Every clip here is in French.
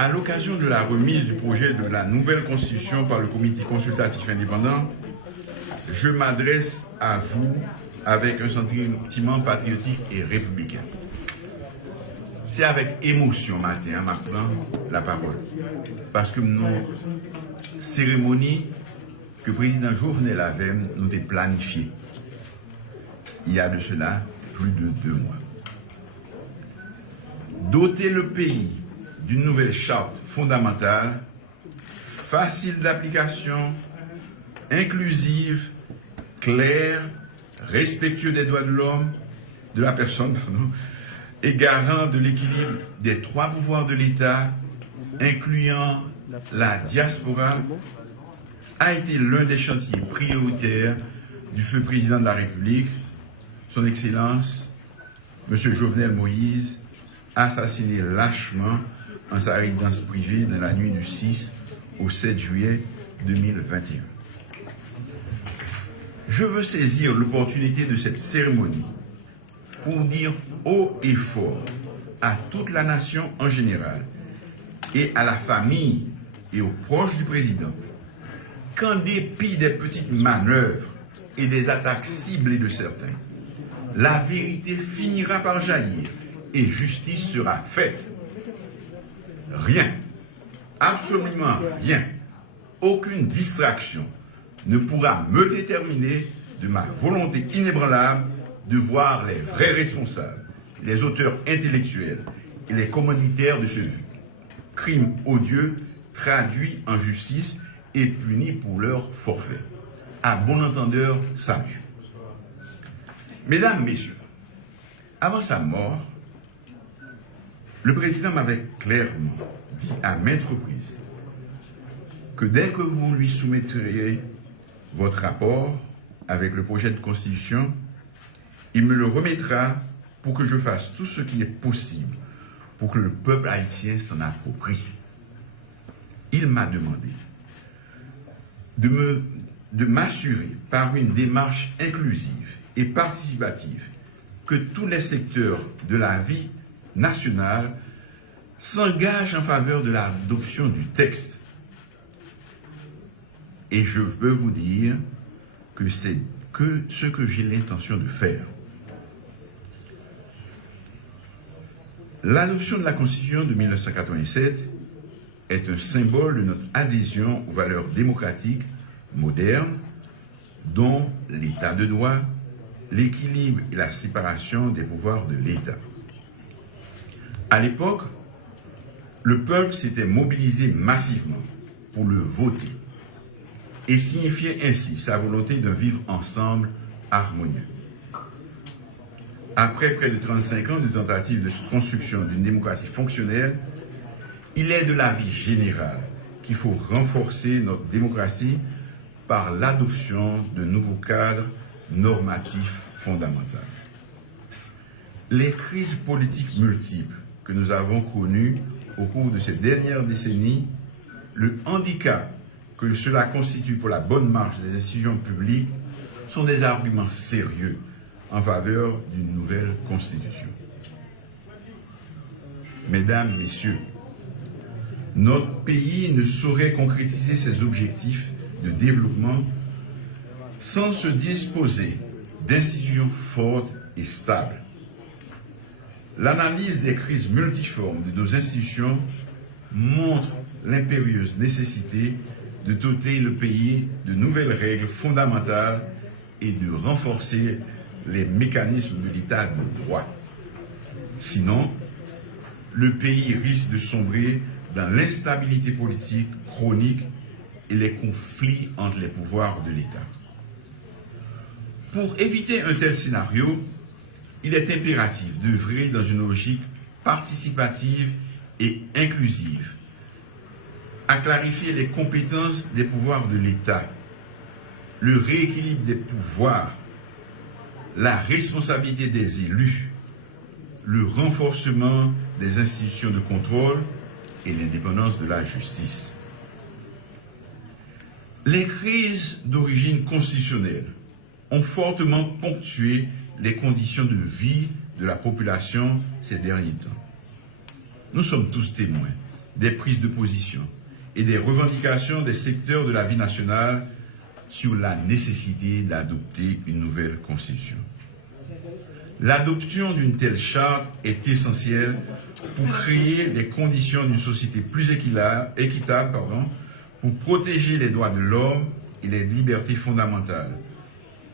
À l'occasion de la remise du projet de la nouvelle constitution par le comité consultatif indépendant, je m'adresse à vous avec un sentiment patriotique et républicain. C'est avec émotion matin, je m'apprends la parole. Parce que nos cérémonies que le président Jovenel avait nous avons planifiées il y a de cela plus de 2 mois. Doter le pays d'une nouvelle charte fondamentale, facile d'application, inclusive, claire, respectueux des droits de l'homme, de la personne, et garant de l'équilibre des 3 pouvoirs de l'État, incluant la diaspora, a été l'un des chantiers prioritaires du feu président de la République, son Excellence, M. Jovenel Moïse, assassiné lâchement en sa résidence privée dans la nuit du 6 au 7 juillet 2021. Je veux saisir l'opportunité de cette cérémonie pour dire haut et fort à toute la nation en général et à la famille et aux proches du président qu'en dépit des petites manœuvres et des attaques ciblées de certains, la vérité finira par jaillir et justice sera faite. Rien, absolument rien, aucune distraction ne pourra me déterminer de ma volonté inébranlable de voir les vrais responsables, les auteurs intellectuels et les commanditaires de ce crime odieux traduits en justice et punis pour leur forfait. À bon entendeur, salut. Mesdames, Messieurs, avant sa mort, le président m'avait clairement dit à maintes reprises que dès que vous lui soumettriez votre rapport avec le projet de constitution, il me le remettra pour que je fasse tout ce qui est possible pour que le peuple haïtien s'en approprie. Il m'a demandé de m'assurer par une démarche inclusive et participative que tous les secteurs de la vie nationale s'engagent en faveur de l'adoption du texte. Et je peux vous dire que c'est que ce que j'ai l'intention de faire. L'adoption de la Constitution de 1987 est un symbole de notre adhésion aux valeurs démocratiques modernes, dont l'état de droit, l'équilibre et la séparation des pouvoirs de l'État. À l'époque, le peuple s'était mobilisé massivement pour le voter et signifiait ainsi sa volonté de vivre ensemble harmonieux. Après près de 35 ans de tentative de construction d'une démocratie fonctionnelle, il est de l'avis général qu'il faut renforcer notre démocratie par l'adoption de nouveaux cadres normatifs fondamentaux. Les crises politiques multiples que nous avons connues au cours de ces dernières décennies, le handicap que cela constitue pour la bonne marche des institutions publiques sont des arguments sérieux en faveur d'une nouvelle constitution. Mesdames, Messieurs, notre pays ne saurait concrétiser ses objectifs de développement sans se disposer d'institutions fortes et stables. L'analyse des crises multiformes de nos institutions montre l'impérieuse nécessité de doter le pays de nouvelles règles fondamentales et de renforcer les mécanismes de l'état de droit. Sinon, le pays risque de sombrer dans l'instabilité politique chronique et les conflits entre les pouvoirs de l'État. Pour éviter un tel scénario, il est impératif d'œuvrer dans une logique participative et inclusive, à clarifier les compétences des pouvoirs de l'État, le rééquilibre des pouvoirs, la responsabilité des élus, le renforcement des institutions de contrôle et l'indépendance de la justice. Les crises d'origine constitutionnelle ont fortement ponctué les conditions de vie de la population ces derniers temps. Nous sommes tous témoins des prises de position et des revendications des secteurs de la vie nationale sur la nécessité d'adopter une nouvelle constitution. L'adoption d'une telle charte est essentielle pour créer les conditions d'une société plus équitable, pour protéger les droits de l'homme et les libertés fondamentales,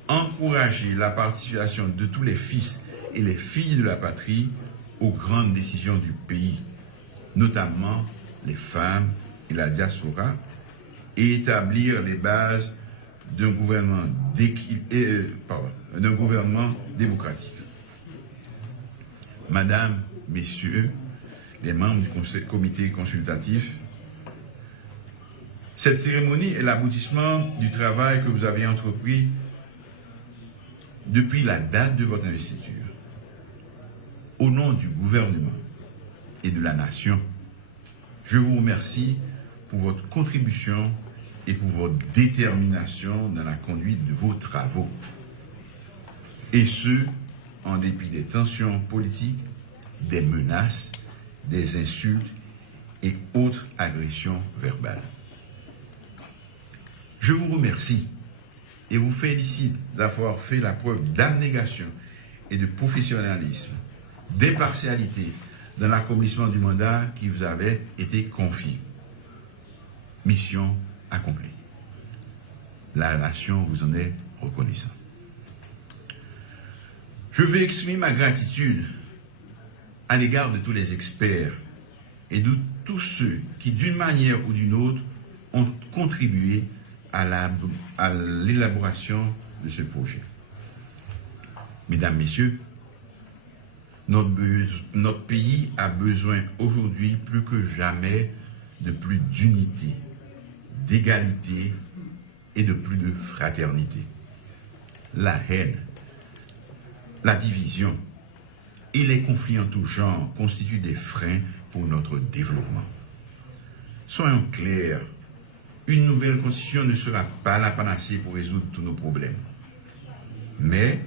encourager la participation de tous les fils et les filles de la patrie aux grandes décisions du pays, notamment les femmes et la diaspora, et établir les bases d'un gouvernement démocratique. Madame, Messieurs, les membres du comité consultatif, cette cérémonie est l'aboutissement du travail que vous avez entrepris depuis la date de votre investiture. Au nom du gouvernement et de la nation, je vous remercie pour votre contribution et pour votre détermination dans la conduite de vos travaux. Et ce, en dépit des tensions politiques, des menaces, des insultes et autres agressions verbales. Je vous remercie et vous félicite d'avoir fait la preuve d'abnégation et de professionnalisme, d'impartialité dans l'accomplissement du mandat qui vous avait été confié. Mission accomplie. La nation vous en est reconnaissante. Je veux exprimer ma gratitude à l'égard de tous les experts et de tous ceux qui, d'une manière ou d'une autre, ont contribué à l'élaboration de ce projet. Mesdames, Messieurs, notre pays a besoin aujourd'hui plus que jamais de plus d'unité, d'égalité et de plus de fraternité. La haine, la division et les conflits en tout genre constituent des freins pour notre développement. Soyons clairs, une nouvelle constitution ne sera pas la panacée pour résoudre tous nos problèmes. Mais,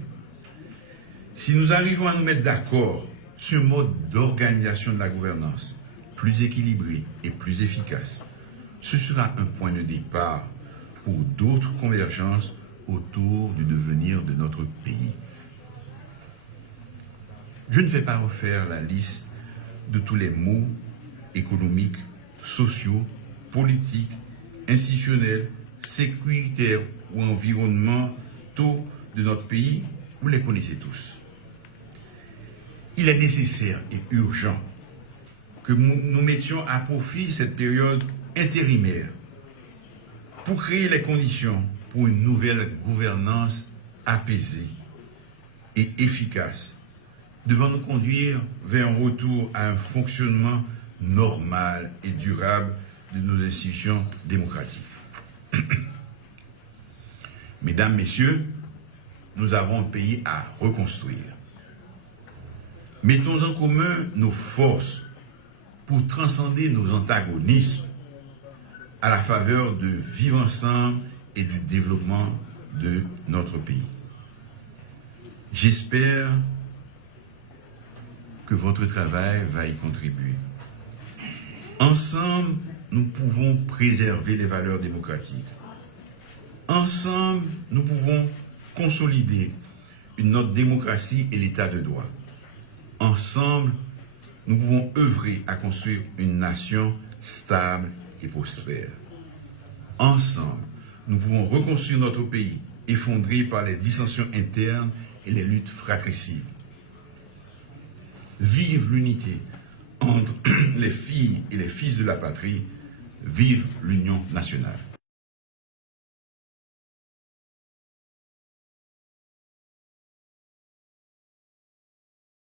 si nous arrivons à nous mettre d'accord sur un mode d'organisation de la gouvernance plus équilibré et plus efficace, ce sera un point de départ pour d'autres convergences autour du devenir de notre pays. Je ne vais pas refaire la liste de tous les maux économiques, sociaux, politiques, institutionnels, sécuritaires ou environnementaux de notre pays. Vous les connaissez tous. Il est nécessaire et urgent que nous mettions à profit cette période intérimaire pour créer les conditions pour une nouvelle gouvernance apaisée et efficace, devant nous conduire vers un retour à un fonctionnement normal et durable de nos institutions démocratiques. Mesdames, Messieurs, nous avons un pays à reconstruire. Mettons en commun nos forces pour transcender nos antagonismes à la faveur de vivre ensemble et du développement de notre pays. J'espère que votre travail va y contribuer. Ensemble, nous pouvons préserver les valeurs démocratiques. Ensemble, nous pouvons consolider notre démocratie et l'état de droit. Ensemble, nous pouvons œuvrer à construire une nation stable et prospère. Ensemble, nous pouvons reconstruire notre pays effondré par les dissensions internes et les luttes fratricides. Vive l'unité entre les filles et les fils de la patrie, vive l'union nationale.